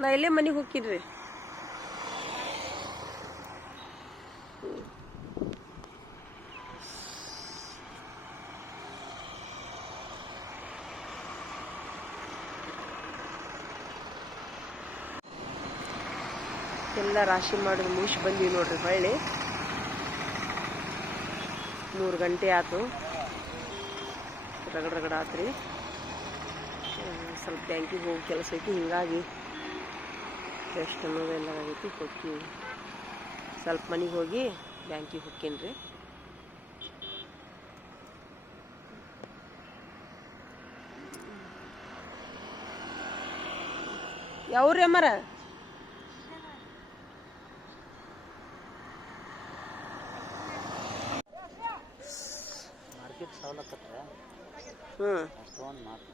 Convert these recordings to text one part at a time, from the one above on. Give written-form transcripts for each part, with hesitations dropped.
ನಾ ಇಲ್ಲೇ ಮನೆಗೆ ಹೋಗ್ತೀನಿ. ಎಲ್ಲ ರಾಶಿ ಮಾಡೋದು ಮುಗಿಸಿ ಬಂದೀವಿ ನೋಡ್ರಿ. ಹೊಳ್ಳಿ 3 ಗಂಟೆ ಆಯ್ತು. ರಗಡ ಆತ್ರಿ. ಸ್ವಲ್ಪ ಬ್ಯಾಂಕಿಗೆ ಹೋಗಿ ಕೆಲಸ ಐತಿ, ಹಿಂಗಾಗಿ ಎಷ್ಟು ಅನ್ನೋದೆಲ್ಲ ಆಗೈತಿ. ಹೋಗ್ತೀವಿ ಸ್ವಲ್ಪ ಮನೆಗೆ ಹೋಗಿ ಬ್ಯಾಂಕಿಗೆ ಹೋಗ್ತೀನಿ ರೀ. ಯಾವ್ರಿ ಅಮ್ಮಾರ?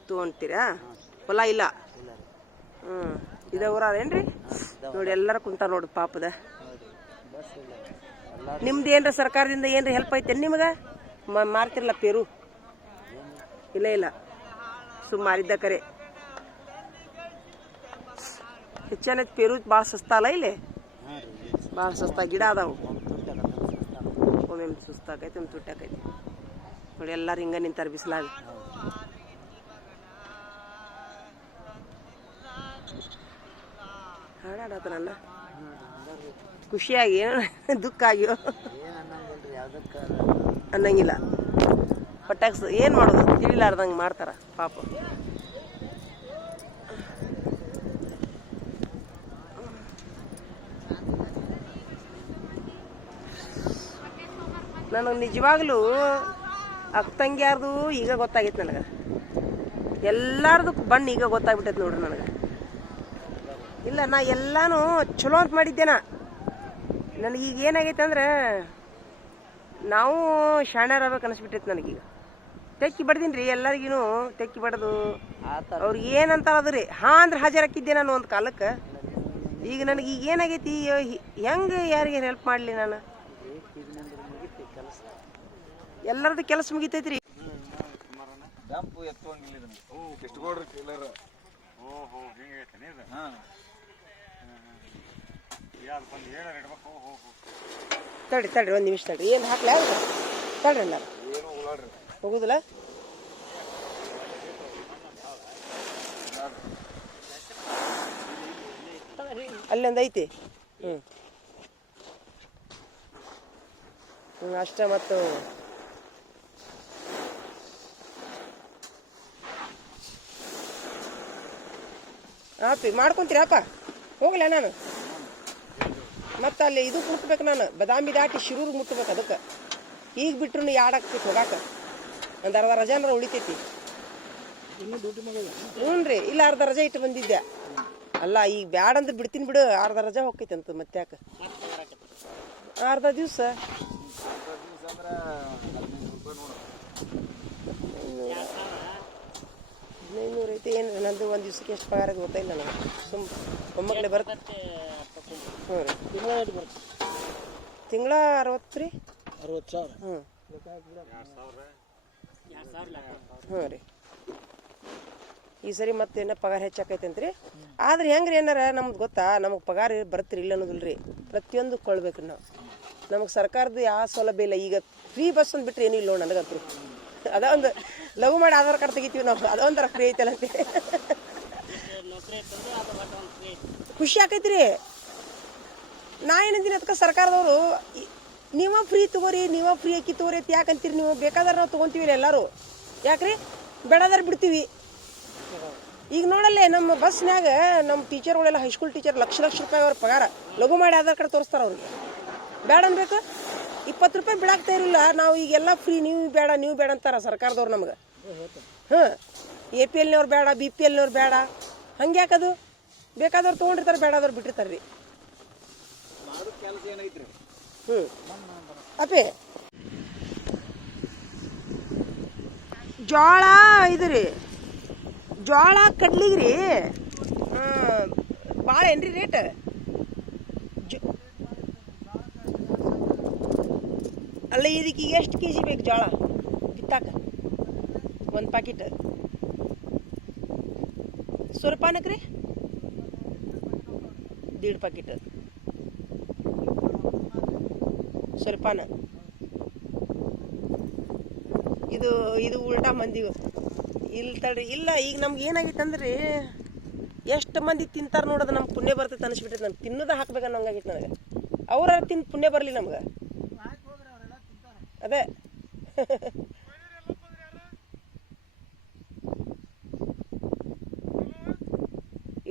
ತೊಗೊಂತೀರಾ? ಹೊಲ ಇಲ್ಲ? ಇದೇ ಊರೇನ್ರಿ? ನೋಡಿ ಎಲ್ಲಾರ ಕುಂತ ನೋಡಿ ಪಾಪದ. ನಿಮ್ದು ಏನ್ರಿ ಸರ್ಕಾರದಿಂದ ಏನ್ರಿ ಹೆಲ್ಪ್ ಐತೆ ನಿಮ್ಗೆ? ಮಾರ್ತಿರಲ್ಲ ಪೇರು? ಇಲ್ಲ ಸುಮಾರಿದ್ದ ಕರೆ. ಹೆಚ್ಚಾನ ಪೇರು ಭಾಳ ಸಸ್ತಾ ಅಲ್ಲ ಇಲ್ಲಿ? ಭಾಳ ಸಸ್ತಾ ಗಿಡ ಅದಾವು. ಒಮ್ಮೆ ಸುಸ್ತಾಕೈತಿ, ಒಮ್ಮೆ ತುಟ್ಟಾಕೈತಿ. ನೋಡಿ ಎಲ್ಲಾರು ಹಿಂಗ ನಿಂತಾರ ಬಿಸಿಲಾಗ. ಹಾಡಾಡತ್ತ ನನ್ನ ಖುಷಿಯಾಗಿ ದುಃಖ ಆಗಿಯೋ ಅನ್ನಂಗಿಲ್ಲ. ಹೊಟ್ಯಾಗ ಏನು ಮಾಡೋದು ತಿಳಿಲಾರ್ದಂಗೆ ಮಾಡ್ತಾರ ಪಾಪ. ನನಗೆ ನಿಜವಾಗ್ಲೂ ಅಕ್ಕಂಗ್ಯಾರ್ದು ಈಗ ಗೊತ್ತಾಗೈತೆ ನನಗೆ. ಎಲ್ಲಾರ್ದು ಬಣ್ಣ ಈಗ ಗೊತ್ತಾಗ್ಬಿಟ್ಟೈತೆ ನೋಡ್ರಿ ನನಗೆ. ಇಲ್ಲ ನಾ ಎಲ್ಲಾನು ಚಲೋ ಅಂತ ಮಾಡಿದ್ದೇನ. ನನಗೀಗ ಏನಾಗೈತೆ ಅಂದ್ರೆ ನಾವು ಶಾಣ್ಯರಾಗಬೇಕು ಅನಿಸ್ಬಿಟ್ಟೈತೆ ನನಗೀಗ. ತೆಕ್ಕಿ ಬಡ್ದೀನಿ ರೀ ಎಲ್ಲರಿಗೂ. ತೆಕ್ಕಿ ಬಡ್ದು ಅವ್ರಿಗೆ ಏನಂತಾರ ಅದು ರೀ ಹಾಂ ಅಂದ್ರೆ ಹಾಜರಾಕಿದ್ದೆ ನಾನು ಒಂದು ಕಾಲಕ್ಕೆ. ಈಗ ನನಗೆ ಈಗ ಏನಾಗೈತಿ, ಹೆಂಗೆ ಯಾರಿಗೆ ಹೆಲ್ಪ್ ಮಾಡಲಿ ನಾನು? ಎಲ್ಲರದ್ದು ಕೆಲಸ ಮುಗಿತೈತ್ರಿ. ತಡ್ರಿ ಒಂದು ನಿಮಿಷ ತಡ್ರಿ. ಏನು ಹಾಕ್ಲ ತಡ್ರಿ ಎಲ್ಲ ಹೋಗುದಿಲ್ಲ. ಅಲ್ಲೊಂದು ಐತಿ. ಅಷ್ಟೇ. ಮತ್ತು ಆಪಿ ಮಾಡ್ಕೊಂತೀರಪ್ಪ ಹೋಗ್ಲ ನಾನು. ಮತ್ತು ಅಲ್ಲಿ ಇದು ಮುಟ್ಬೇಕು ನಾನು, ಬದಾಮಿ ದಾಟಿ ಶಿರೂರಿಗೆ ಮುಟ್ಬೇಕು. ಅದಕ್ಕೆ ಈಗ ಬಿಟ್ರು ಯಾಡಾಗ್ತೈತಿ ಹೋಗಾಕ. ಒಂದು ಅರ್ಧ ರಜಾನ ಉಳಿತೈತಿ. ಹ್ಞೂ ರೀ. ಇಲ್ಲ ಅರ್ಧ ರಜೆ ಇಟ್ಟು ಬಂದಿದ್ದೆ. ಅಲ್ಲ ಈಗ ಬ್ಯಾಡ ಅಂದ್ರೆ ಬಿಡ್ತೀನಿ ಬಿಡು. ಅರ್ಧ ರಜಾ ಹೋಗ್ತೈತಿ ಅಂತ ಮತ್ತೆ ಯಾಕೆ ಅರ್ಧ ದಿವಸ 1500 ಐತಿ. ಏನು ನಂದು ಒಂದು ದಿವ್ಸಕ್ಕೆ ಎಷ್ಟು ಪಗಾರ ಗೊತ್ತಾಯಿಲ್ಲ ನನಗೆ. ಒಮ್ಮಗಲೇ ಬರುತ್ತೆ. ಹ್ಞೂ ರೀ. ತಿಂಗಳ 60 ರೀ. 60,000. ಹ್ಞೂ ರೀ. ಈ ಸರಿ ಮತ್ತೇನ ಪಗಾರ ಹೆಚ್ಚಾಕೈತಂತ್ರಿ. ಆದ್ರೆ ಹೆಂಗ್ರಿ ಏನಾರ ನಮ್ಗೆ ಗೊತ್ತಾ, ನಮಗೆ ಪಗಾರ ಬರತ್ರಿ ಇಲ್ಲ ಅನ್ನೋದಿಲ್ಲ ರೀ. ಪ್ರತಿಯೊಂದು ಕೊಳ್ಬೇಕ್ರಿ ನಾವು. ನಮಗೆ ಸರ್ಕಾರದ ಯಾವ ಸೌಲಭ್ಯ ಇಲ್ಲ. ಈಗ ಫ್ರೀ ಬಸ್ ಒಂದು ಬಿಟ್ರೆ ಏನೂ ಇಲ್ಲ ನೋಡಿ ನನಗಂತೂ. ಅದ ಒಂದು ಲಘು ಮಾಡಿ ಆಧಾರ್ ಕಾರ್ಡ್ ತೆಗಿತೀವಿ ನಾವು, ಅದೊಂಥರ ಫ್ರೀ ಐತಲ್ಲ ಅಂತ ಖುಷಿ ಆಕೈತ್ರಿ. ನಾ ಏನಂತೀನಿ ಅದಕ್ಕೆ ಸರ್ಕಾರದವರು ನೀವ ಫ್ರೀ ತಗೋರಿ, ನೀವ ಫ್ರೀ ಅಕ್ಕಿ ತಗೋರಿ ಅಂತ ಯಾಕಂತೀರಿ ನೀವು? ಬೇಕಾದ್ರೆ ನಾವು ತೊಗೊತೀವಿ ಎಲ್ಲರೂ. ಯಾಕ್ರಿ ಬೇಡದಾರ ಬಿಡ್ತೀವಿ. ಈಗ ನೋಡಲ್ಲೇ ನಮ್ಮ ಬಸ್ನ್ಯಾಗ ನಮ್ಮ ಟೀಚರ್ಗಳೆಲ್ಲ ಹೈಸ್ಕೂಲ್ ಟೀಚರ್ ಲಕ್ಷ ರೂಪಾಯಿ ಅವ್ರ ಪಗಾರ. ಲಘು ಮಾಡಿ ಆಧಾರ್ ಕಾರ್ಡ್ ತೋರಿಸ್ತಾರ ಅವ್ರಿಗೆ. ಬೇಡ ಅನ್ಬೇಕು. 20 ರೂಪಾಯಿ ಬಿಡಾಕ್ತಾ ಇರಲಿಲ್ಲ. ನಾವು ಈಗೆಲ್ಲ ಫ್ರೀ, ನೀವು ಬೇಡ ಅಂತಾರ ಸರ್ಕಾರದವ್ರು ನಮ್ಗೆ. ಹಾಂ, APLನವ್ರು ಬೇಡ, BPLನವ್ರು ಬೇಡ. ಹಂಗೆ ಯಾಕದು? ಬೇಕಾದವ್ರು ತೊಗೊಂಡಿರ್ತಾರೆ, ಬೇಡಾದವ್ರು ಬಿಟ್ಟಿರ್ತಾರೆ ರೀ. ಅಪ್ಪೆ ಜೋಳ ಇದು ರೀ, ಜೋಳ ಕಡ್ಲಿಗೆ ರೀ ಭಾಳ ಏನ್ರಿ ರೇಟ್? ಅಲ್ಲ ಇದಕ್ಕೆ ಈಗ ಎಷ್ಟು ಕೆಜಿ ಬೇಕು ಜೋಳ ಬಿತ್ತಾಕ? ಒಂದು ಪ್ಯಾಕೆಟ್ ಸೂರ್ಯಪಾನಕ್ಕೆ ರೀ 1.5 ಪ್ಯಾಕೆಟ್ ಸ್ವಲ್ಪನ. ಇದು ಇದು ಉಲ್ಟಾ ಮಂದಿ ಇಲ್ಲಿ ತಡ್ರಿ. ಇಲ್ಲ ಈಗ ನಮ್ಗೆ ಏನಾಗೈತೆ ಅಂದ್ರೆ ಎಷ್ಟು ಮಂದಿ ತಿಂತಾರೆ ನೋಡೋದು ನಮ್ಗೆ ಪುಣ್ಯ ಬರ್ತೈತೆ ಅನಿಸ್ಬಿಟ್ಟೈತೆ. ನಮ್ಗೆ ತಿನ್ನೋದ ಹಾಕ್ಬೇಕನ್ನೋ ಹಂಗಾಗೈತೆ ನನಗೆ. ಅವ್ರ ತಿಂದು ಪುಣ್ಯ ಬರಲಿ ನಮ್ಗೆ. ಅದೇ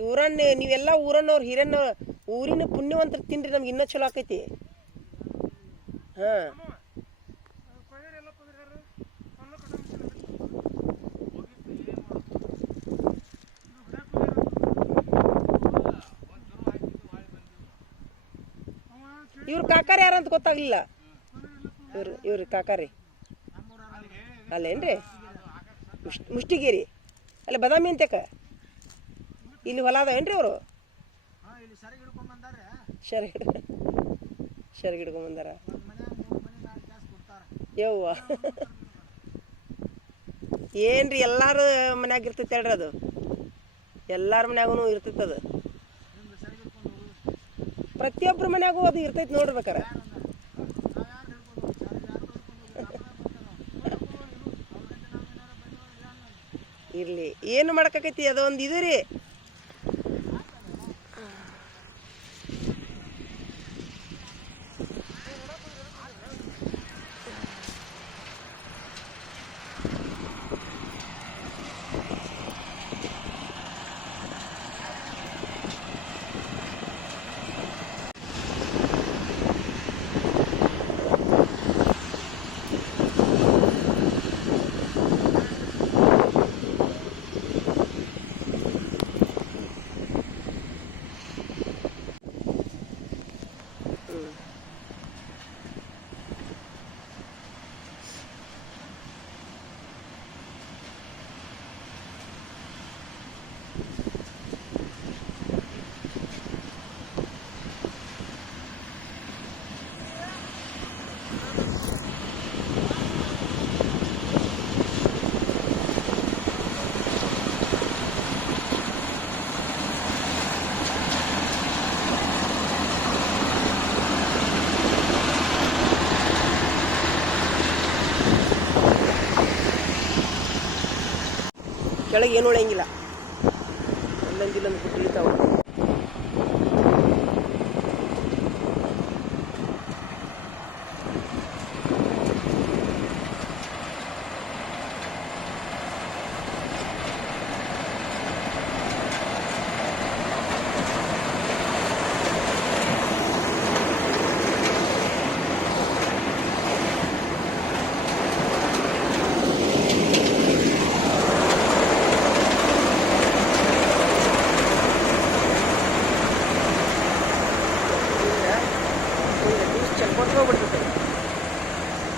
ಊರನ್ನೇ ನೀವೆಲ್ಲ ಊರನ್ನವ್ರು ಹಿರಿಯನ್ನವ್ರು ಊರಿನ ಪುಣ್ಯವಂತರು ತಿನ್ರಿ, ನಮ್ಗೆ ಇನ್ನೂ ಚಲೋ ಆಕೈತಿ. ಹಾಂ ಇವ್ರ ಕಾಕಾರಿ ಯಾರಂತ ಗೊತ್ತಾಗ್ಲಿಲ್ಲ. ಇವ್ರ ಕಾಕಾರಿ ಅಲ್ಲೇನ್ರಿ? ಮುಷ್ಟಿಗೇರಿ ಅಲ್ಲ ಬದಾಮಿ ಅಂತಕ ಇಲ್ಲಿ ಹೊಲ ಅದಾವೇನ್ರಿ ಅವರು? ಶರ್ಗ್ ಹಿಡ್ಕೊಂಬಂದಾರ ಯವ್ವ. ಏನ್ರಿ ಎಲ್ಲಾರು ಮನ್ಯಾಗ ಇರ್ತೈತೆ ಹೇಳ್ರಿ, ಅದು ಎಲ್ಲಾರ ಮನ್ಯಾಗೂ ಇರ್ತೈತೆ. ಅದು ಪ್ರತಿಯೊಬ್ಬರ ಮನ್ಯಾಗೂ ಅದು ಇರ್ತೈತೆ ನೋಡ್ಬೇಕಾರ. ಇರ್ಲಿ ಏನು ಮಾಡಕೈತಿ, ಅದೊಂದು ಇದು ರೀ. ಕೆಳಗೆ ಏನು ಉಳಿಯಂಗಿಲ್ಲ, ಅಲ್ಲೊಂದಿಲ್ಲೊಂದು ಬಿಟ್ಟು ಇಳಿತಾವ.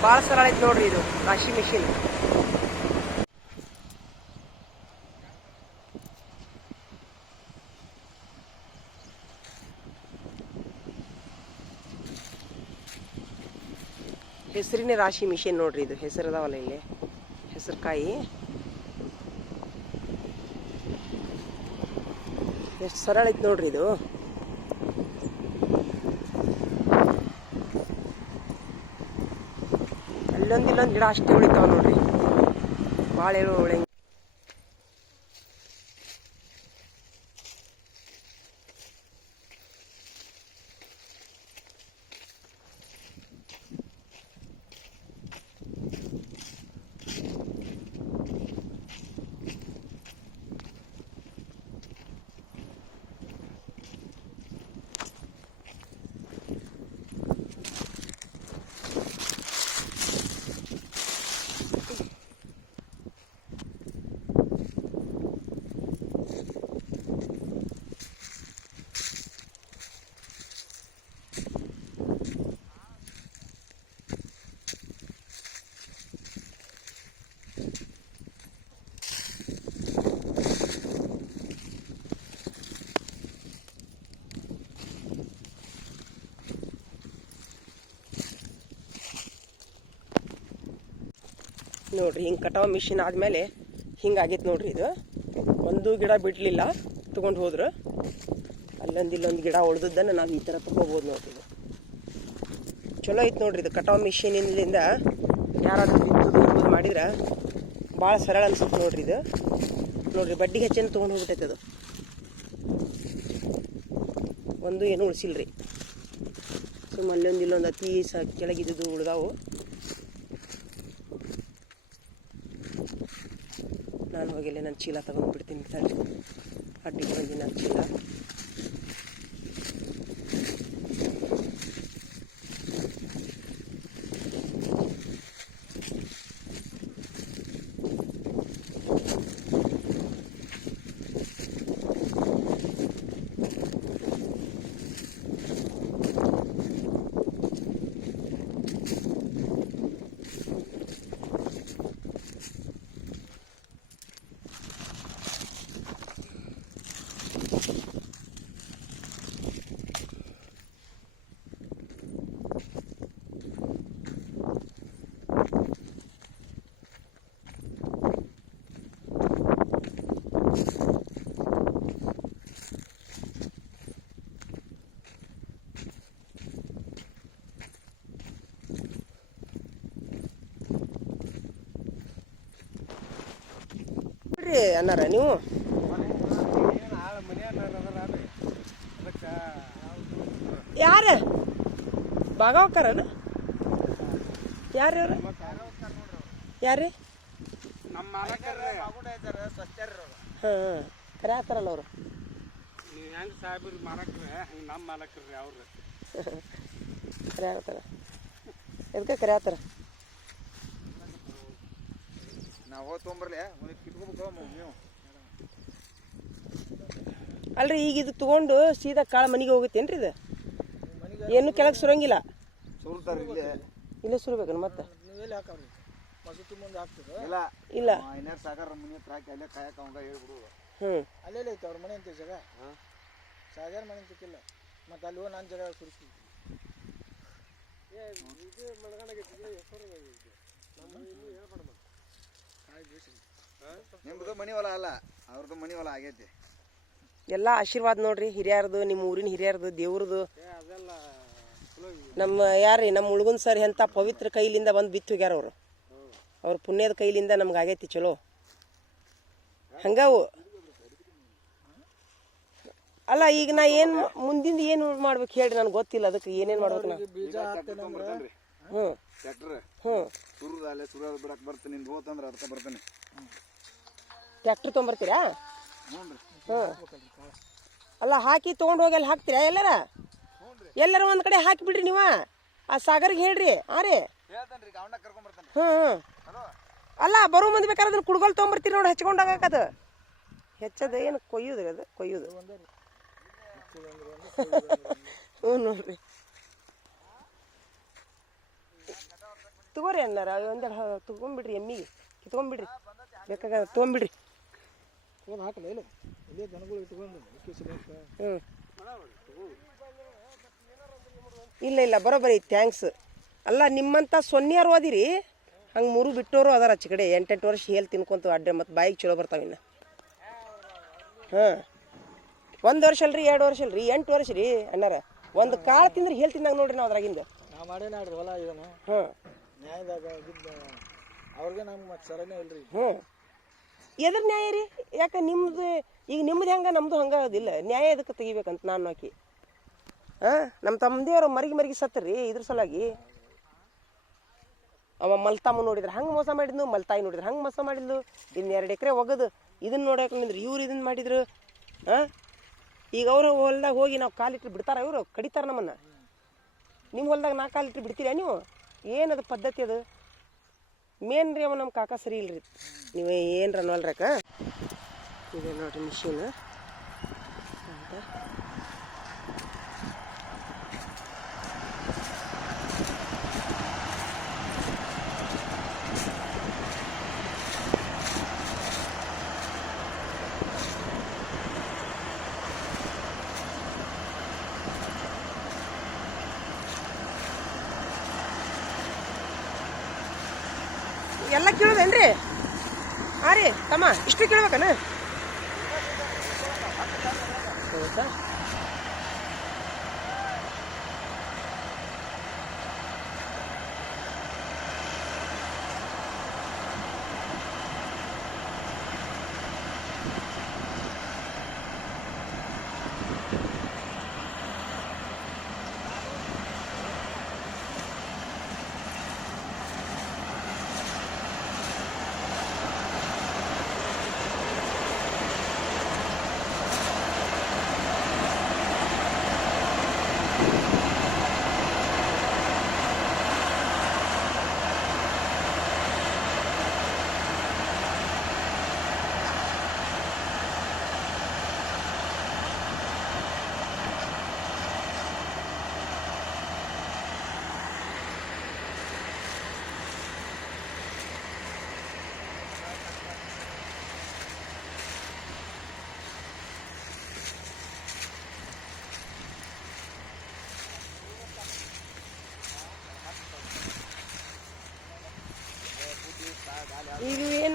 ಭಾಳ ಸರಳ ಐತೆ ನೋಡ್ರಿ ಇದು ರಾಶಿ ಮಿಷಿನ್. ಹೆಸರಿನ ರಾಶಿ ಮಿಷಿನ್ ನೋಡ್ರಿ ಇದು. ಹೆಸರು ಅದಾವಲ್ಲ ಇಲ್ಲಿ ಹೆಸರುಕಾಯಿ, ಎಷ್ಟು ಸರಳ ಐತೆ ನೋಡ್ರಿ ಇದು. ಇಲ್ಲೊಂದು ಗಿಡ ಅಷ್ಟೇ ಉಳಿತಾವ ನೋಡ್ರಿ, ಭಾಳ ಹೇಳೋ ಉಳಿ. ನೋಡ್ರಿ ಹಿಂಗೆ ಕಟಾವು ಮಿಷಿನ್ ಆದಮೇಲೆ ಹಿಂಗಾಗೈತೆ ನೋಡ್ರಿ ಇದು. ಒಂದು ಗಿಡ ಬಿಡಲಿಲ್ಲ, ತೊಗೊಂಡು ಹೋದ್ರು. ಇಲ್ಲೊಂದು ಗಿಡ ಉಳ್ದದ್ದನ್ನು ನಾವು ಈ ಥರ ತೊಗೋಬೋದು ನೋಡ್ರಿ. ಇದು ಚಲೋ ಐತೆ ನೋಡ್ರಿ. ಇದು ಕಟಾವ್ ಮಿಷಿನಿಂದ ಯಾರಾದ್ರೂ ಬಿತ್ತುದು ಮಾಡಿದ್ರೆ ಭಾಳ ಸರಳ ಅನ್ಸುತ್ತೆ ನೋಡ್ರಿ. ಇದು ನೋಡ್ರಿ ಬಡ್ಡಿಗೆ ಹೆಚ್ಚೇನು ತೊಗೊಂಡು ಹೋಗ್ಬಿಟ್ಟೈತೆ. ಅದು ಒಂದು ಏನು ಉಳಿಸಿಲ್ರಿ. ಸುಮ್ಮ ಇಲ್ಲೊಂದು ಅತಿ ಕೆಳಗಿದ್ದು ಉಳ್ದಾವು. ನಾನು ಹೋಗಿಲ್ಲ, ನಾನು ಚೀಲ ತಗೊಂಡ್ಬಿಡ್ತೀನಿ ತಡ್ರಿ. ಅಡ್ಡಿಗೆ ಬಂದು ನಾನು ಚೀಲ ಅನ್ನಾರ ನೀವು ಯಾರ ಭಾಗವಕರನ ಯಾರು ಯಾರ್ರಿ? ಹಾಂ ಕರೆ ಆತಾರಲ್ಲ ಅವರು. ಹೆಂಗೆ ಸಾಹೇಬ್ರಿ ಮಾಲಕ್ರಿ ಹಂಗೆ ನಮ್ಮ ಮಾಲಕ್ರಿ ಅವ್ರು ಕರೆ ಆಗ್ತಾರ. ಎದಕ್ಕೆ ಕರೆ ಆತಾರ? ಅಲ್ರಿ ಈಗ ಇದು ತಗೊಂಡು ಸೀದಾ ಕಾಳು ಮನೆಗೆ ಹೋಗುತ್ತೇನ್ರಿ? ಇದು ಏನು ಕೆಳಗೆ ಸುರಂಗಿಲ್ಲ, ಇಲ್ಲೇ ಸುರ್ಬೇಕನ್ ಮತ್ತೆ? ಇಲ್ಲ ಅಲ್ಲೇ ಐತೆ ಅವ್ರ ಮನೆ ಅಂತ ಜಾಗ. ಸಾಗರ ಮನೆ ಅಂತಿಲ್ಲ ಮತ್ತೆ ಅಲ್ಲಿ ನಾನು ಜಾಗ ಸುರಿಸಿ ನಿಮ್ದು ಮನಿ ಹೊಲ ಅಲ್ಲ, ಅವ್ರದ್ದು ಮನಿ ಹೊಲ ಆಗೈತಿ. ಎಲ್ಲ ಆಶೀರ್ವಾದ ನೋಡ್ರಿ, ಹಿರಿಯರ್ದು, ನಿಮ್ಮ ಊರಿನ ಹಿರಿಯರ್ದು, ದೇವ್ರದು. ನಮ್ಮ ಯಾರ್ರಿ ನಮ್ಮ ಹುಡುಗನ್ ಸರ್ ಎಂಥ ಪವಿತ್ರ ಕೈಲಿಂದ ಬಂದು ಬಿತ್ತು ಹೋಗ್ಯಾರ ಅವರು. ಅವ್ರ ಪುಣ್ಯದ ಕೈಲಿಂದ ನಮ್ಗೆ ಆಗೈತಿ ಚಲೋ. ಹಂಗಾವು ಅಲ್ಲ. ಈಗ ನಾ ಏನು ಮುಂದಿಂದ ಏನು ಮಾಡ್ಬೇಕು ಹೇಳ್ರಿ, ನನಗೆ ಗೊತ್ತಿಲ್ಲ. ಅದಕ್ಕೆ ಏನೇನು ಮಾಡ್ಬೇಕು ನಾವು? ಬೀಜ ಹಾಕ್ತೇನೆ ಹ್ಞೂ ಹ್ಞೂ ಬರ್ತೀನಿ ಹೋತಂದ್ರೆ ಅದಕ್ಕೆ ಬರ್ತೀನಿ. ಟ್ಯಾಕ್ಟ್ರ್ ತೊಗೊಂಬರ್ತೀರಾ? ಹ್ಞೂ ಅಲ್ಲ ಹಾಕಿ ತೊಗೊಂಡು ಹೋಗಿ ಅಲ್ಲಿ ಹಾಕ್ತೀರಾ? ಎಲ್ಲರ ಒಂದು ಕಡೆ ಹಾಕಿ ಬಿಡ್ರಿ ನೀವು. ಆ ಸಾಗರ್ಗೆ ಹೇಳ್ರಿ. ಹಾಂ ರೀ, ಹ್ಞೂ ಅಲ್ಲ ಬರೋ ಮಂದಿ ಬೇಕಾದ್ರೆ ಅದನ್ನ ಕುಡ್ಗೋಲ್ ತೊಗೊಂಬರ್ತೀರಿ ನೋಡಿ, ಹಚ್ಕೊಂಡಾಗದು. ಹೆಚ್ಚದ ಏನು ಕೊಯ್ಯೋದು? ಅದು ಕೊಯ್ಯೋದು. ಹ್ಞೂ ನೋಡ್ರಿ, ತಗೋರಿ ಅನ್ನಾರ ಒಂದೆರಡು ತೊಗೊಂಬಿಡ್ರಿ. ಎಮ್ಮಿಗೆ ಕಿತ್ಕೊಂಡ್ಬಿಡ್ರಿ, ಬೇಕಾಗ ತೊಗೊಂಬಿಡ್ರಿ. ಹಾಕಲ್ಲ ಇಲ್ಲ ಇಲ್ಲೇ ದನಗಳು ಇಟ್ಕೊಂಡು. ಹ್ಞೂ ಇಲ್ಲ ಬರೋಬರಿ, ಥ್ಯಾಂಕ್ಸ್. ಅಲ್ಲ ನಿಮ್ಮಂಥ ಸೊನ್ನೆಯರು ಓದಿರಿ, ಹಂಗೆ 3 ಬಿಟ್ಟೋರು ಅದಾರ ಆಚೆ ಕಡೆ. 8 ವರ್ಷ ಹೇಳಿ ತಿನ್ಕೊಂತ ಅಡ್ಡೆ ಮತ್ತು ಬಾಯಿಗೆ ಚಲೋ ಬರ್ತಾವಿನ್ನ. ಹಾಂ 1 ವರ್ಷ ಅಲ್ರಿ, 2 ವರ್ಷ ಅಲ್ರಿ, 8 ವರ್ಷ ರೀ ಅಣ್ಣಾರ. ಒಂದು ಕಾಳು ತಿಂದ್ರೆ ಹೇಳಿ ತಿಂದಾಗ ನೋಡ್ರಿ ನಾವು ಅದ್ರಾಗಿಂದ. ನಾವು ಮಾಡೇ ನಾಡ್ರಿ ಹೊಲ ಇದನ್ನು. ಹಾಂ ನ್ಯಾಯದಾಗ ಇದ್ದ ಅವ್ರಿಗೆ ನಮ್ಗೆ ಮತ್ತೆ ಸರನೇ ಇಲ್ರಿ. ಹ್ಞೂ ಎದ್ರ ನ್ಯಾಯ ರೀ? ಯಾಕೆ ನಿಮ್ದು ಈಗ ನಿಮ್ದು ಹೆಂಗೆ ನಮ್ಮದು ಹಂಗೆ ಅದಿಲ್ಲ. ನ್ಯಾಯ ಎದಕ್ಕೆ ತೆಗಿಬೇಕಂತ ನಾನು ಹಾಕಿ. ಹಾಂ ನಮ್ಮ ತಮ್ಮದೇವ್ರು ಮರಿಗೆ ಸತ್ತರಿ ಇದ್ರ ಸಲಾಗಿ. ಅವ ಮಲ್ತಾಮ ನೋಡಿದ್ರೆ ಹಂಗೆ ಮೋಸ ಮಾಡಿದ್ನು, ಮಲ್ತಾಯಿ ನೋಡಿದ್ರೆ ಹಂಗೆ ಮೋಸ ಮಾಡಿದ್ಲು. ಇನ್ನು 2 ಎಕರೆ ಒಗದು ಇದನ್ನು ನೋಡಕ್ಕೆ ನಿಂದ್ರೆ ಇವ್ರು ಇದನ್ನು ಮಾಡಿದ್ರು. ಹಾಂ ಈಗ ಅವ್ರ ಹೊಲ್ದಾಗ ಹೋಗಿ ನಾವು ಕಾಲಿಟ್ರು ಬಿಡ್ತಾರ? ಇವರು ಕಡಿತಾರ ನಮ್ಮನ್ನು. ನಿಮ್ಮ ಹೊಲ್ದಾಗ 4 ಕಾಲಿಟ್ರು ಬಿಡ್ತೀರಾ ನೀವು? ಏನದು ಪದ್ಧತಿ ಅದು? ಮೇನ್ ರೀ ಅವ ನಮ್ಮ ಕಾಕ ಸರಿ ಇಲ್ರಿ. ನೀವು ಏನರ ಅನ್ನೋಲ್ರಕ್ಕ. ಇದೆ ನೋಡ್ರಿ ಮಿಷಿನ್ ಅಂತ. ಎಲ್ಲ ಕೇಳೋದೇನ್ರಿ? ಹಾಂ ರೀ ತಮ್ಮ, ಇಷ್ಟು ಕೇಳ್ಬೇಕನ? ಹೌದಾ?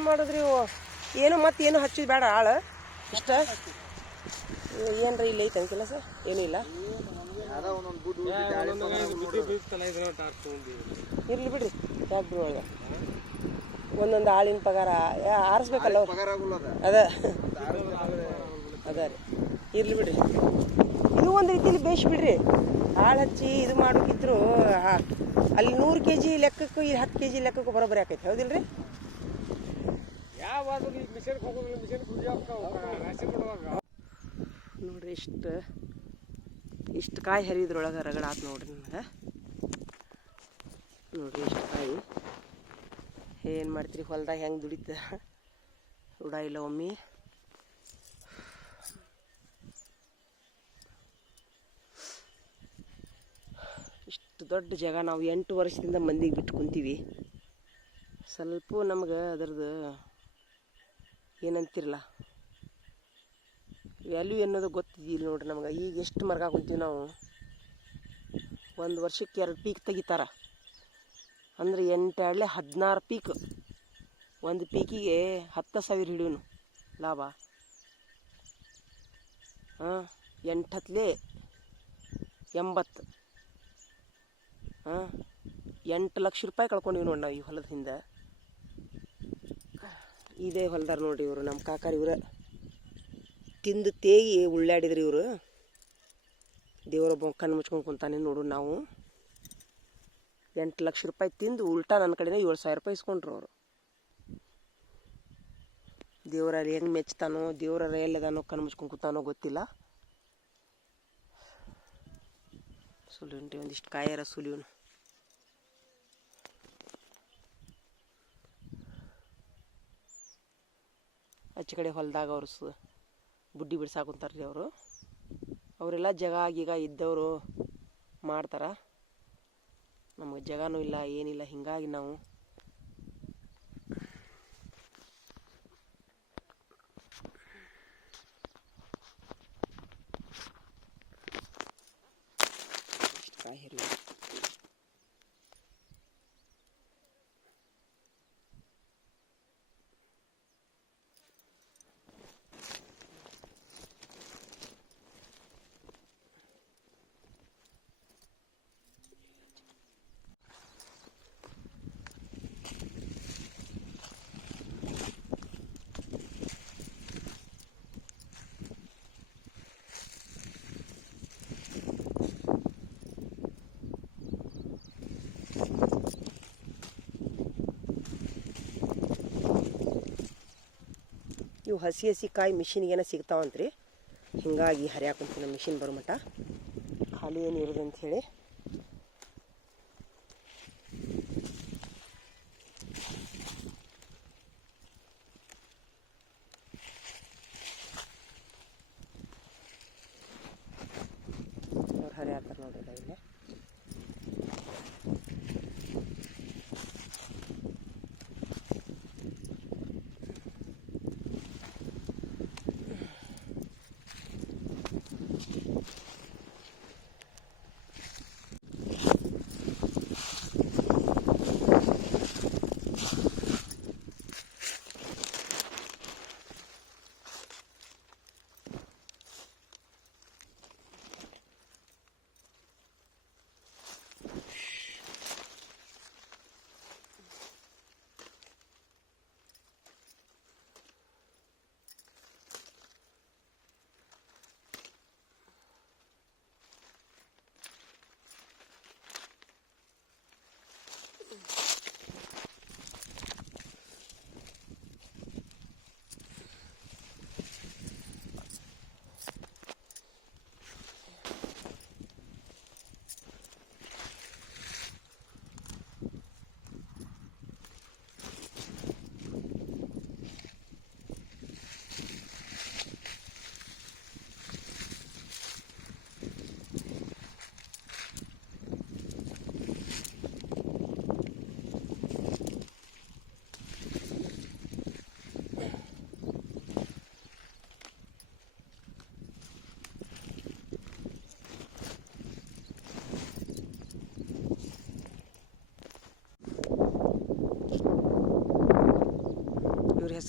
ಮಾಡೋದ್ರಿ ಇವು? ಏನು ಮತ್ತೇನು ಹಚ್ಚಿದ್ ಬೇಡ ಆಳು ಇಷ್ಟ ಏನ್ರ ಇಲ್ಲ ಐತೆ ಅಂತಿಲ್ಲ ಸರ್ ಏನೂ ಇಲ್ಲ ಯಾವ್ದೋ ಒಂದೊಂದು ಬುಡ್ ಇರ್ಲಿ ಬಿಡ್ರಿ ಯಾಕೆ ಒಳಗೆ ಒಂದೊಂದು ಆಳಿನ ಪಗಾರ ಆರಿಸ್ಬೇಕಲ್ಲ ಅವ್ರು ಪಗಾರ ಆಗುಲ್ಲ ಅದ ಅದ ರೀ ಇರ್ಲಿ ಬಿಡ್ರಿ ಇದು ಒಂದು ರೀತಿಲಿ ಬೇಷ್ ಬಿಡ್ರಿ ಆಳು ಹಚ್ಚಿ ಇದು ಮಾಡೋಕ್ಕಿದ್ರು ಅಲ್ಲಿ 100 kg ಲೆಕ್ಕಕ್ಕೂ ಈ 10 kg ಲೆಕ್ಕಕ್ಕೂ ಬರೋಬ್ಬರಿ ಆಕೈತಿ ಹೌದಿಲ್ರಿ ಯಾವಾದ್ರೂ ಈಗ ಮಿಷನ್ಗೆ ಹೋಗೋದಿಲ್ಲ ಮಿಷನ್ ರಾಶಿ ಕೊಡುವಾಗ ನೋಡ್ರಿ ಇಷ್ಟು ಕಾಯಿ ಹರಿದ್ರೊಳಗೆ ರಗಡ ಆತು ನೋಡ್ರಿ ನನಗೆ ನೋಡ್ರಿ ಇಷ್ಟು ಕಾಯಿ ಏನು ಮಾಡ್ತೀರಿ ಹೊಲ್ದಾಗ ಹೆಂಗೆ ದುಡಿತ ರೂಢ ಇಲ್ಲ ಒಮ್ಮೆ ಇಷ್ಟು ದೊಡ್ಡ ಜಾಗ ನಾವು 8 ವರ್ಷದಿಂದ ಮಂದಿಗೆ ಬಿಟ್ಟು ಕುಂತೀವಿ ಸ್ವಲ್ಪ ನಮ್ಗೆ ಅದ್ರದ್ದು ಏನಂತಿರಲ್ಲ ವ್ಯಾಲ್ಯೂ ಅನ್ನೋದು ಗೊತ್ತಿದ್ದಿಲ್ಲ ನೋಡ್ರಿ ನಮ್ಗೆ ಈಗ ಎಷ್ಟು ಮರ್ಗ ಕುಂತೀವಿ ನಾವು 1 ವರ್ಷಕ್ಕೆ 2 ಪೀಕ್ ತೆಗಿತಾರ ಅಂದರೆ 8 ಆಡಲೆ 16 ಪೀಕ್ ಒಂದು ಪೀಕಿಗೆ 10,000 ಹಿಡಿಯೋನು ಲಾಭ 8 ಹತ್ಲೆ 80 8 ಲಕ್ಷ ರೂಪಾಯಿ ಕಳ್ಕೊಂಡಿವಿ ನೋಡಿ ನಾವು ಈ ಹೊಲದ ಹಿಂದೆ ಇದೇ ಹೊಲದಾರ ನೋಡ್ರಿ ಇವರು ನಮ್ಮ ಕಾಕಾರಿ ಇವ್ರ ತಿಂದು ತೇಗಿ ಉಳ್ಳಾಡಿದ್ರಿ ಇವರು ದೇವರೊಬ್ಬ ಕಣ್ಣು ಮುಚ್ಕೊಂಡು ಕುಂತಾನೆ ನೋಡು ನಾವು 8 ಲಕ್ಷ ರೂಪಾಯಿ ತಿಂದು ಉಲ್ಟಾ ನನ್ನ ಕಡೆನೇ 7,000 ರೂಪಾಯಿ ಇಸ್ಕೊಂಡ್ರು ಅವರು ದೇವರಲ್ಲಿ ಹೆಂಗೆ ಮೆಚ್ತಾನೋ ದೇವರ ಎಲ್ಲದಾನೋ ಕಣ್ಣು ಮುಚ್ಕೊಂಡು ಕೂತಾನೋ ಗೊತ್ತಿಲ್ಲ ಸುಲಿಯುಂಟಿ ಒಂದಿಷ್ಟು ಕಾಯರ ಸುಲಿಯೋನು ಆಚೆ ಕಡೆ ಹೊಲದಾಗ ಅವರು ಬುಡ್ಡಿ ಬಿಡ್ಸಾಕೊಂತಾರ್ರಿ ಅವರು ಅವರೆಲ್ಲ ಜಾಗ ಗೀಗ ಇದ್ದವರು ಮಾಡ್ತಾರೆ ನಮಗೆ ಜಾಗನೂ ಇಲ್ಲ ಏನಿಲ್ಲ ಹಿಂಗಾಗಿ ನಾವು ಕಾಯಿ ಹರಿವು ಇವು ಹಸಿ ಕಾಯಿ ಮಿಷಿನ್ಗೇನ ಸಿಗ್ತಾವಂತ್ರಿ ಹಿಂಗಾಗಿ ಹರಿಯಾಕೊಂತೀನಿ ಮಿಷಿನ್ ಬರೋ ಮಟ್ಟ ಖಾಲಿ ಏನು ಇರೋದು ಅಂಥೇಳಿ ಅವ್ರು ಹರಿಯಾಕ್ತಾರೆ ನೋಡ್ರಿ ಇಲ್ಲೇ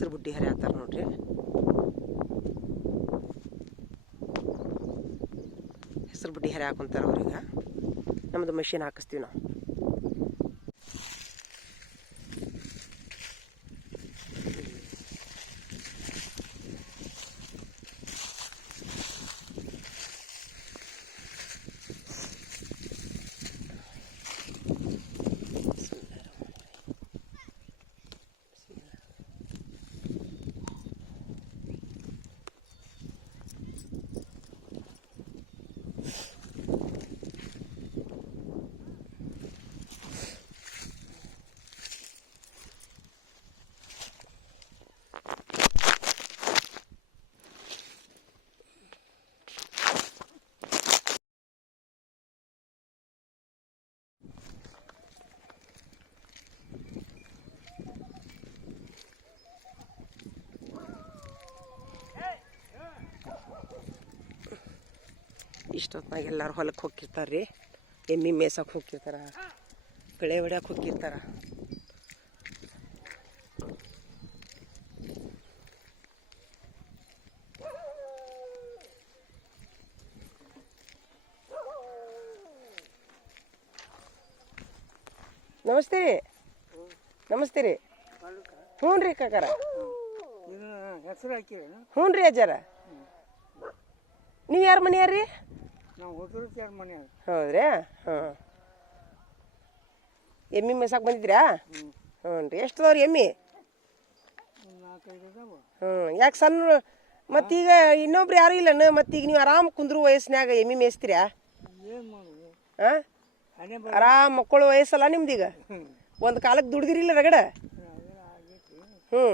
ಹೆಸರು ಬುಡ್ಡಿ ಹರಿಯಾತಾರ ನೋಡ್ರಿ. ಹೆಸರು ಬುಡ್ಡಿ ಹರಿ ಹಾಕೊಂತಾರ ಅವ್ರೀಗ. ನಮ್ಮದು ಮಷಿನ್ ಹಾಕಿಸ್ತೀವಿ ನಾವು. ಇಷ್ಟೊತ್ತಿನಾಗ ಎಲ್ಲರೂ ಹೊಲಕ್ಕೆ ಹೋಗಿರ್ತಾರೆ ರೀ. ಎಮ್ಮೆ ಮೇಸಕ್ಕೆ ಹೋಗಿರ್ತಾರ, ಕಳೆ ಹೊಡ್ಯಕ್ಕೆ ಹೋಗಿರ್ತಾರ. ನಮಸ್ತೆ ರೀ. ನಮಸ್ತೆ ರೀ. ಹ್ಞೂ ರೀ ಕಾಕಾರ. ಹೆಸರು ಹಾಕಿರಿ? ಹ್ಞೂ ರೀ ಅಜ್ಜಾರ. ನೀವು ಯಾರು ಮನೆಯಾರ್ರಿ? ನಾವು ಹೋದ್ರು ಯಾರು ಮನೆ. ಹೌದ್ರಿ. ಹಾಂ, ಎಮ್ಮೆ ಮೇಸಾಕ್ ಬಂದಿದ್ರಾ? ಹ್ಞೂ ರೀ. ಎಷ್ಟು ಅದಾವ್ರಿ ಎಮ್ಮೆ? 4-5 ಅದಾವ. ಯಾಕೆ ಸಣ್ಣ ಮತ್ತೀಗ ಇನ್ನೊಬ್ರು ಯಾರು ಇಲ್ಲನ? ಮತ್ತೀಗ ನೀವು ಆರಾಮ್ ಕುಂದ್ರು ವಯಸ್ಸಿನಾಗ ಎಮ್ಮೆ ಮೇಯ್ಸ್ತೀರಾ? ಏನು ಮಾಡೋದು? ಹಾಂ, ಆರಾಮ್ ಮಕ್ಕಳು ವಯಸ್ಸಲ್ಲ ನಿಮ್ದೀಗ. ಒಂದು ಕಾಲಕ್ಕೆ ದುಡ್ದಿರಿಲ್ಲ ರಗಡ. ಹ್ಞೂ,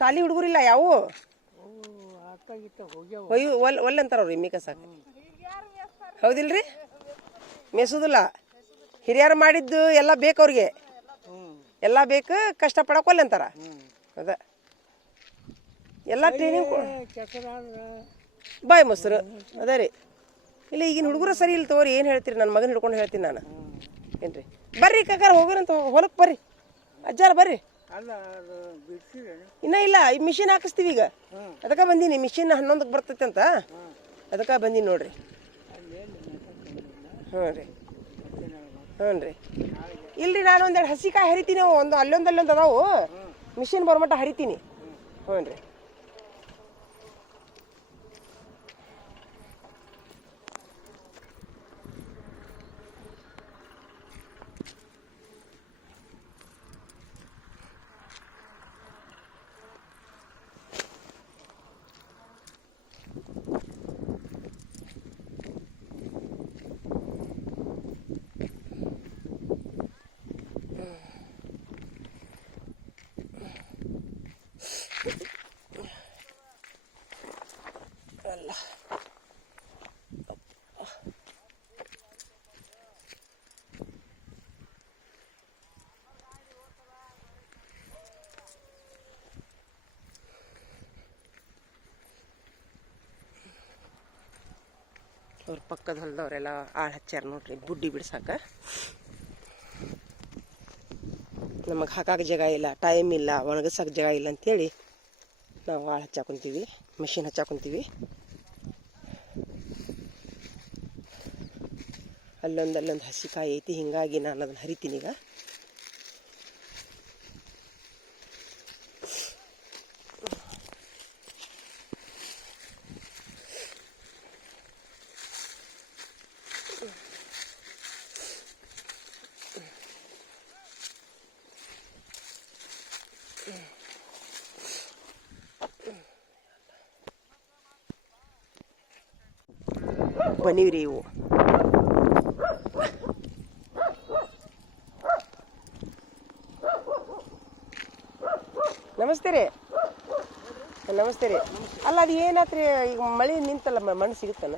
ಸಾಲಿ ಹುಡುಗರಿಲ್ಲ ಯಾವ ಒಲ್ಲೆ ಅಂತಾರವ್ರು ಎಮ್ಮೆ ಕಸಾಕ. ಹೌದಿಲ್ರಿ? ಮೇಸೋದಿಲ್ಲ. ಹಿರಿಯರು ಮಾಡಿದ್ದು ಎಲ್ಲ ಬೇಕು ಅವ್ರಿಗೆ, ಎಲ್ಲ ಬೇಕು, ಕಷ್ಟಪಡಕ್ಕೆ ಒಲ್ಲೆ ಅಂತಾರ. ಅದ ಎಲ್ಲ ಟ್ರೈನಿಂಗ್ ಬಾಯ್ ಮೊಸರು ಅದ ರೀ. ಇಲ್ಲ ಈಗಿನ ಹುಡುಗರು ಸರಿ ಇಲ್ಲ ತಗೋರಿ. ಏನು ಹೇಳ್ತೀರಿ? ನನ್ನ ಮಗನ ಹಿಡ್ಕೊಂಡು ಹೇಳ್ತೀನಿ ನಾನು. ಏನು ರೀ, ಬರ್ರಿ ಕಾಕಾರ ಹೋಗೋರಂತ. ಹೊಲಕ್ಕೆ ಬರ್ರಿ ಅಜ್ಜಾರ, ಬರ್ರಿ. ಇನ್ನೂ ಇಲ್ಲ, ಈ ಮಿಷಿನ್ ಹಾಕಿಸ್ತೀವಿ ಈಗ. ಅದಕ್ಕೆ ಬಂದೀನಿ. ಮಿಷಿನ್ 11ಕ್ಕೆ ಬರ್ತೈತೆ ಅಂತ, ಅದಕ್ಕೆ ಬಂದೀನಿ ನೋಡ್ರಿ. ಹ್ಞೂ ರೀ. ಹ್ಞೂ ರೀ. ಇಲ್ರಿ, ನಾನು ಒಂದೆರಡು ಹಸಿಕಾಯಿ ಹರಿತೀನಿ. ಒಂದು ಅಲ್ಲೊಂದು ಅದಾವು. ಮಿಷಿನ್ ಬರ್ಮಟ್ಟ ಹರಿತೀನಿ. ಹ್ಞೂ ರೀ. ಅಲ್ಲ ಅವ್ರ ಪಕ್ಕದ ಹೊಲದವರೆಲ್ಲ ಆಳು ಹಚ್ಚಾರ ನೋಡ್ರಿ ಬುಡ್ಡಿ ಬಿಡ್ಸಾಕ. ನಮಗೆ ಹಾಕಾಕ ಜಾಗ ಇಲ್ಲ, ಟೈಮ್ ಇಲ್ಲ, ಒಣಗಿಸೋಕೆ ಜಾಗ ಇಲ್ಲ ಅಂಥೇಳಿ ನಾವು ಆಳು ಹಚ್ಚಾಕೊಂತೀವಿ, ಮಿಷಿನ್ ಹಚ್ಚಾಕೊಂತೀವಿ. ಅಲ್ಲೊಂದು ಹಸಿಕಾಯಿ ಐತಿ, ಹಿಂಗಾಗಿ ನಾನು ಅದನ್ನು ಹರಿತೀನಿ ಈಗ. ಬನ್ನಿವ್ರಿ ಇವು. ನಮಸ್ತೆ ರೀ. ನಮಸ್ತೆ ರೀ. ಅಲ್ಲ ಅದು ಏನಾತ್ರಿ ಈಗ ಮಳೆ ನಿಂತಲ್ಲ, ಮಣ್ಣು ಸಿಗುತ್ತಾನ?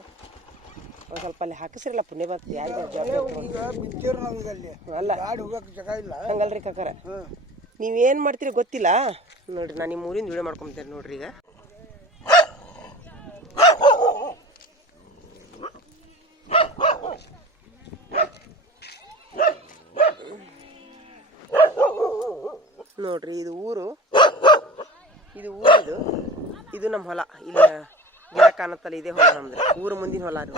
ಒಂದು ಸ್ವಲ್ಪ ಅಲ್ಲಿ ಹಾಕಿಸ್ರಿಲ್ಲ, ಪುಣ್ಯ ಬರ್ತೀವಿ. ಅಲ್ಲ ಹಂಗಲ್ರಿ ಕಾಕಾರ, ನೀವೇನು ಮಾಡ್ತೀರಿ ಗೊತ್ತಿಲ್ಲ ನೋಡ್ರಿ. ನಾನು ನಿಮ್ಮ ಊರಿಂದ ವಿಡಿಯೋ ಮಾಡ್ಕೊಂಬತ್ತೇನೆ ನೋಡ್ರಿ. ಈಗ ನೋಡ್ರಿ, ಇದು ಊರು. ಇದು ನಮ್ಮ ಹೊಲ. ಇಲ್ಲಿ ಗಿಡ ಕಾಣತ್ತಲ್ಲ, ಇದೇ ಹೊಲ ನಮ್ದು. ಊರು ಮುಂದಿನ ಹೊಲ ಅದು.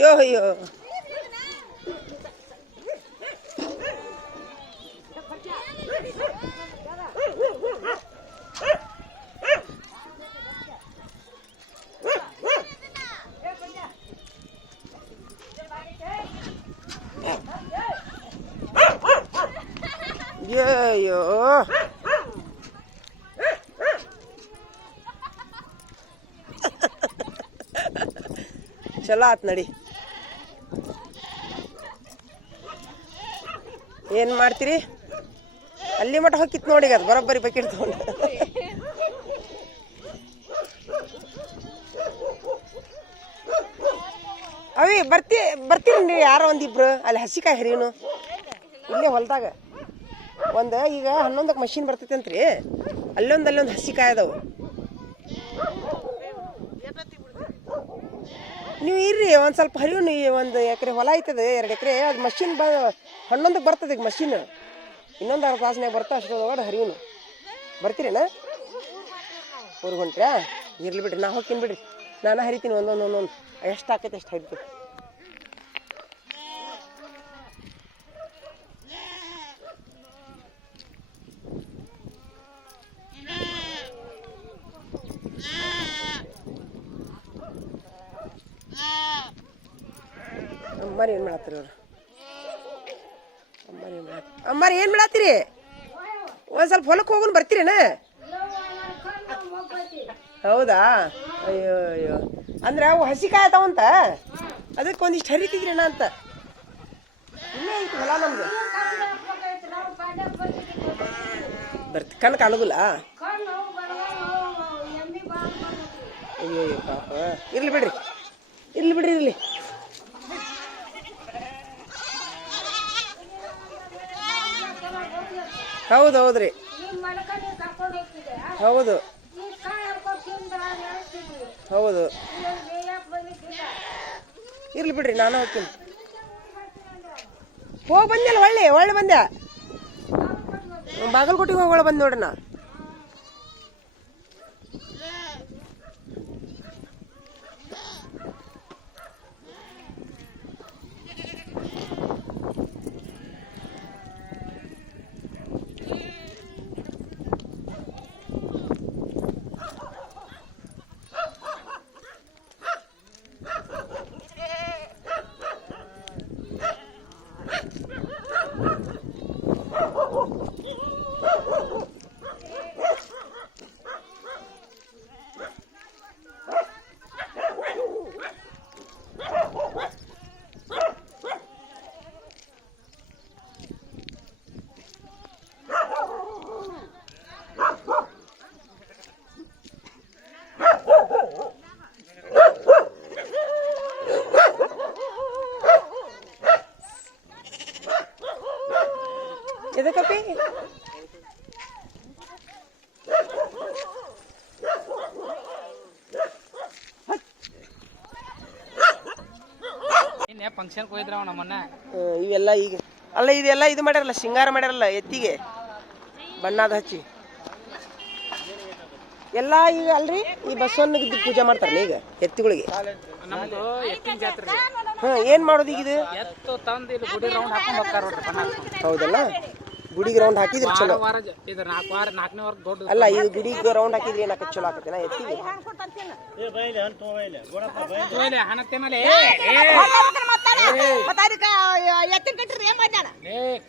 Yo yo. Yo yo. ಚಲೋ ಆತ್ ನಡಿ. ಏನು ಮಾಡ್ತೀರಿ? ಅಲ್ಲಿ ಮಟ್ಟ ಹೋಗಿತ್ತು ನೋಡಿ, ಅದು ಬರೋಬ್ಬರಿ ಬಕೆಟ್ ತಗೊಂಡು. ಅವಿ ಬರ್ತೀರಿ ಯಾರೋ ಒಂದಿಬ್ರು ಅಲ್ಲಿ ಹಸಿಕಾಯಿ ಹರಿನು ಇಲ್ಲೇ ಹೊಲದಾಗ. ಒಂದು ಈಗ 11ಕ್ಕೆ ಮಷಿನ್ ಬರ್ತೈತೆ ಅಂತ್ರಿ, ಅಲ್ಲೊಂದು ಹಸಿಕಾಯಿ ಅದಾವು. ನೀವು ಇರ್ರಿ, ಒಂದು ಸ್ವಲ್ಪ ಹರಿವು. ನೀವು 1 ಎಕರೆ ಹೊಲ ಐತದೆ, 2 ಎಕರೆ. ಅದು ಮಷಿನ್ 11ಕ್ಕೆ ಬರ್ತದೆ ಈಗ ಮಷಿನ್. ಇನ್ನೊಂದು 1/2 ತಾಸ್ನಾಗ ಬರ್ತಾ ಅಷ್ಟೊಳಗಡೆ ಹರಿವು. ಬರ್ತೀರೇನ? ಊರಿಗೆ ಹೊಂಟ್ರ್ಯಾ? ಇರ್ಲಿ ಬಿಡ್ರಿ, ನಾ ಹೋಗ್ತೀನಿ ಬಿಡ್ರಿ. ನಾನು ಹರಿತೀನಿ ಒಂದೊಂದು. ಎಷ್ಟು ಆಕೈತೆ ಅಷ್ಟು ಹರಿತೀನಿ. ಅಮ್ಮಾರಿ ಏನು ಮಾಡತ್ತೀರಿ ಅವ್ರು? ಅಮ್ಮಾರಿ ಏನು ಮಾಡತ್ತೀರಿ? ಒಂದು ಸ್ವಲ್ಪ ಹೊಲಕ್ಕೆ ಹೋಗೋಣ, ಬರ್ತೀರೇನ? ಹೌದಾ? ಅಯ್ಯೋ ಅಯ್ಯೋ, ಅಂದ್ರೆ ಅವು ಹಸಿಕಾಯಿ ಅದಾವಂತ, ಅದಕ್ಕೆ ಒಂದಿಷ್ಟು ಹರಿತಿದ್ರೇನ ಅಂತ. ಇಲ್ಲೇ ಐತಿ ಹೊಲ ನಮ್ದು. ಕಣ್ಣು ಕಾಣೋದಿಲ್ಲ? ಅಯ್ಯೋ ಪಾಪ. ಇರ್ಲಿ ಬಿಡ್ರಿ. ಹೌದ್ರಿ, ಹೌದು ಹೌದು. ಇರ್ಲಿ ಬಿಡ್ರಿ, ನಾನು ಹೋಗ್ತೀನಿ. ಹೋಗಿ ಬಂದ್ಯಲ್ಲ, ಒಳ್ಳೆ ಬಂದ್ಯಾ. ಬಾಗಲಕೋಟೆಗೆ ಹೋಗೋಳ ಬಂದು ನೋಡ್ರಿ. ನಾ ಎದಕ್ಕಪ್ಪಿ? ಫಂಕ್ಷನ್ ಹೋಗಿದ್ರವ ನಮ್ಮನ್ನ. ಇವೆಲ್ಲ ಈಗ ಅಲ್ಲ, ಇದೆಲ್ಲ ಇದು ಮಾಡ್ಯಾರಲ್ಲ, ಶೃಂಗಾರ ಮಾಡ್ಯಾರಲ್ಲ ಎತ್ತಿಗೆ ಬಣ್ಣದ ಹಚ್ಚಿ. ಎಲ್ಲ ಈಗ ಅಲ್ರಿ ಈ ಬಸವಣ್ಣಗೆ ಪೂಜೆ ಮಾಡ್ತಾರಲ್ಲ ಈಗ ಎತ್ತಿಗಳಿಗೆ. ನಮ್ದು ಎತ್ತಿನ ಜಾತ್ರೆ ಹಾ ಏನ್ ಮಾಡೋದು ಈಗ ಇದು? ಎತ್ತು ತಂದು ಇಲ್ಲಿ ಗುಡಿ ರೌಂಡ್ ಹಾಕೊಂಡ್ ಹೋಗ್ತಾರ ನೋಡ್ರಿ ಬಣ್ಣ ಹೌದಲ್ಲ, ಗುಡಿಗೆ ರೌಂಡ್ ಹಾಕಿದ್ರಿ ಚಲೋ. ವಾರ ಇದು 4 ವಾರ 4ನೇ ವಾರ ದೊಡ್ಡ ಅಲ್ಲ ಇದು ಗುಡಿಗೆ ರೌಂಡ್ ಹಾಕಿದ್ರಿ ಏನಾಕ ಚಲೋ ಆಕತ್ತೇನ ಎತ್ತಿಗೆ? ಹಣ ತಿನ್ನಲೆ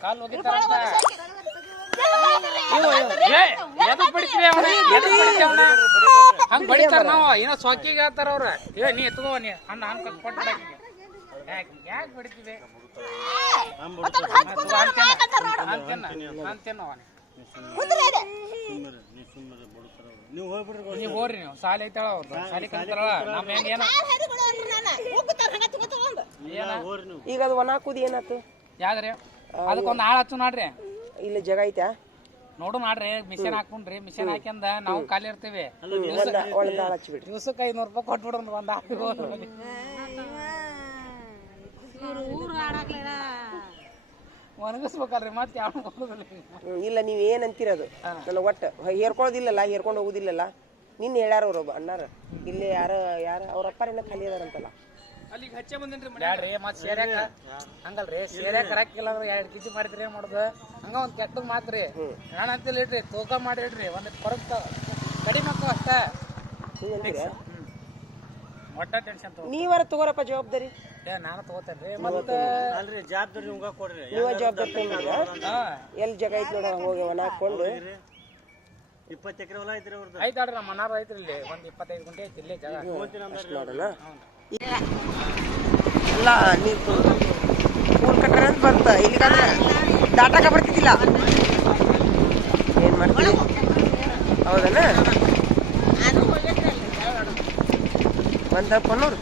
ಕಾಲು ಹೋಗಿತ್ತಾರಂತ ಹಂಗ ಬಡಿತಾರ ನಾವು ಏನೋ ಸೊಕ್ಕಿಗೆ ಹೇಳ್ತಾರ ಅವ್ರ. ನೀ ಎತ್ಕೋ ನೀ ಅನ್ನ ಹಂಗ ಕೊಟ್ಟು ಯಾಕೆ ಬಡಿತಿದೆ ನೀವು ಹೋಗ್ರಿ, ನೀವು ಸಾಲಿ ಐತಾಳ ಅವ್ರದ್ದು ಸಾಲಿ ಕಲಿತಾರಲ್ಲ ನಮ್ ಹೆಂಗ ಏನ ಈಗ ಅದು ಒಣ ಹಾಕುದು ಏನಾತು? ಯಾವ್ದ್ರಿ ಅದಕ್ಕೊಂದು ಆಳ್ ಹಚ್ಚು ನೋಡ್ರಿ, ಇಲ್ಲಿ ಜಾಗ ಐತಾ ನೋಡು ಮಾಡ್ರಿ. ಮಿಷನ್ ಹಾಕೊಂಡ್ರಿ, ಮಿಷನ್ ಹಾಕ್ಯಂದ ನಾವು ಖಾಲಿ ಇರ್ತೀವಿ. ಒಳದ ಆಳ್ ಹಚ್ಚಿಬಿಡ್ರಿ. ದಿವ್ಸಕ್ಕೆ 500 ರೂಪಾಯಿ ಕೊಟ್ಬಿಡೋದು ಒಂದ್ ಒಣಗಿಸ್ಬೇಕಲ್ರಿ ಮತ್ತೆ ಯಾವ ಇಲ್ಲ ನೀವ್ ಏನ್ ಅಂತೀರದು ನನಗೆ ಒಟ್ಟ ಹೇರ್ಕೊಳ್ಳೋದಿಲ್ಲಲ್ಲ, ಹೇರ್ಕೊಂಡು ಹೋಗುದಿಲ್ಲಲ್ಲ. ನಿನ್ನ ಹೇಳ್ಯಾರ ಅವ್ರು ಅಣ್ಣಾರ ಇಲ್ಲಿ ಯಾರ ಅವ್ರ ಅಪ್ಪಾರೇನ ಖಾಲಿ ಅದಾರಂತಲ್ಲ. ಅಲ್ಲಿಗೆ ಹಚ್ಚೆ ಬಂದೇನ್ರಿ ಬ್ಯಾಡ್ರಿ ಮತ್ತೆ ಸೇರ್ಯಾಕ ಹಂಗಲ್ರಿ. ಸೇರ್ಯಾಕ ರೊಕ್ಕ ಇಲ್ಲ 2 ಕೆಜಿ ಮಾಡಿದ್ರಿ ಏನ್ ಮಾಡುದು? ಹಂಗ ಒಂದ್ ಕೆಟ್ಟದ್ ಮಾತ್ರಿ ನಾನು ಅಂತಿಲ್ಲ ಇಡ್ರಿ, ತೂಕ ಮಾಡಿ ಇಡ್ರಿ, ಒಂದ್ ಹೊರಗ್ ಕಡಿಮೆ ಮಕ್ಕಳು ಅಷ್ಟ. ಒಟ್ಟ ಟೆನ್ಷನ್ ತಗೋ. ನೀವಾರ ತಗೋರಪ್ಪ ಜವಾಬ್ದಾರಿ. ನಾನು ತಗೋತೇನ್ರಿ ಮತ್ತೆ ಅಲ್ರಿ ಜವಾಬ್ದಾರಿ ನಿಮ್ಗ ಕೊಡ್ರಿ. ನೀವ ಜವಾಬ್ದಾರಿ ತಗೊಂಡ್ರ ಎಲ್ಲಿ ಜಾಗ ಐತಿ ನೋಡ ಹೋಗಿ ಒಣ ಹಾಕೊಂಡು 20 ಎಕರೆ ಹೊಲ ಐತ್ರಿ ಅವ್ರದ್ದು. ಐತಾಡ್ರಿ ನಮ್ಮ ಮನಾರ ಐತ್ರಿ ಇಲ್ಲಿ ಒಂದ್ 25 ಗುಂಟೆ ಐತಿ ಇಲ್ಲೇ ಜಾಗ ನೋಡೋಣ. ಅಲ್ಲ ನೀವು ಫೋನ್ ಕಟ್ಟಾರ ಅಂತ ಬಂತ ಇಲ್ಲಿಗಾದ್ರೆ ದಾಟಾಕ ಬರ್ತಿದ್ದಿಲ್ಲ. ಏನ್ ಮಾಡ್ತೀವಿ ಹೌದನ ಬಂದ ಪನ್ನೂರು